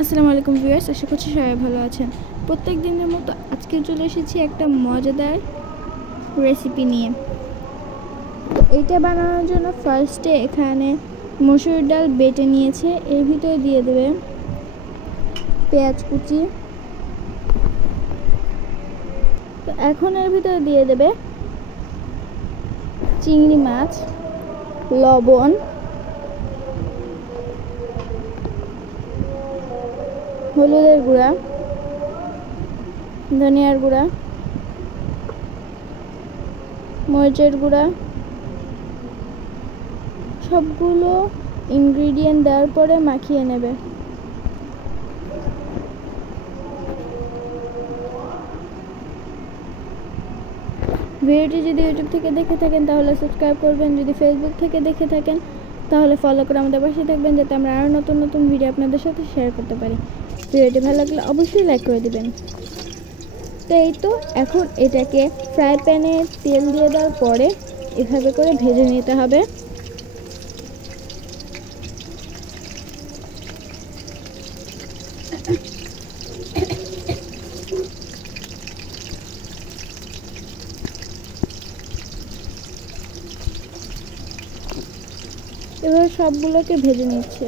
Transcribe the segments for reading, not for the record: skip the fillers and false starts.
আসসালামু আলাইকুম ভিউয়ার্স, আশা করছি সবাই ভালো আছেন। প্রত্যেক দিনের মতো আজকে চলে এসেছি একটা মজাদার রেসিপি নিয়ে। তো এইটা বানানোর জন্য ফার্স্টে এখানে মসুর ডাল বেটে নিয়েছে, এর ভিতরে দিয়ে দেবে পেঁয়াজ কুচি। তো এখন এর ভিতরে দিয়ে দেবে চিংড়ি মাছ, লবণ, হলুদের গুঁড়া, ধনিয়ার গুঁড়া, মরিচের গুঁড়া, সবগুলো ইনগ্রিডিয়েন্ট দেওয়ার পরে মাখিয়ে নেবে। ভিডিওটি যদি ইউটিউব থেকে দেখে থাকেন তাহলে সাবস্ক্রাইব করবেন, যদি ফেসবুক থেকে দেখে থাকেন তাহলে ফলো করে আমাদের পাশে থাকবেন, যাতে আমরা আরও নতুন নতুন ভিডিও আপনাদের সাথে শেয়ার করতে পারি। ভিডিওটি ভালো লাগলে অবশ্যই লাইক করে দিবেন। তো এই তো এখন এটাকে ফ্রাই প্যানে তেল দিয়ে দেওয়ার পরে এভাবে করে ভেজে নিতে হবে। এবার সবগুলোকে ভেজে নিচ্ছে।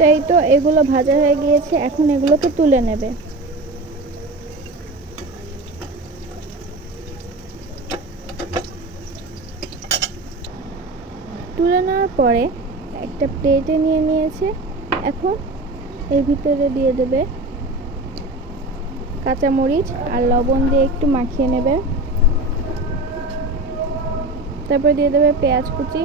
তো এই তো এগুলো ভাজা হয়ে গিয়েছে, এখন এগুলোকে তুলে নেবে। তুলে নেওয়ার পরে একটা প্লেটে নিয়ে নিয়েছে। এখন এর ভিতরে দিয়ে দেবে কাঁচামরিচ আর লবণ দিয়ে একটু মাখিয়ে নেবে। তারপর দিয়ে দেবে পেঁয়াজ কুচি,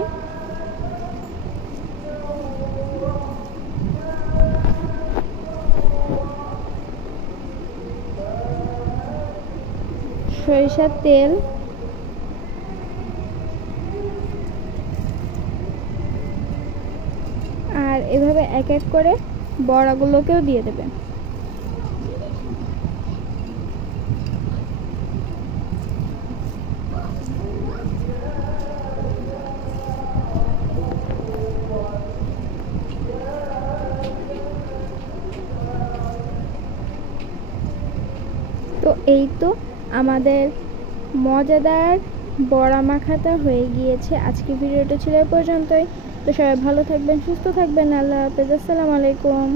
সরিষার তেল, আর এভাবে এক এক করে বড়াগুলোকেও দিয়ে দেবে। তো এই তো আমাদের মজাদার বড়া মাখাটা হয়ে গিয়েছে। আজকে ভিডিওটা ছিল এ পর্যন্তই। তো সবাই ভালো থাকবেন, সুস্থ থাকবেন। আল্লাহ হাফেজ, আসসালামু আলাইকুম।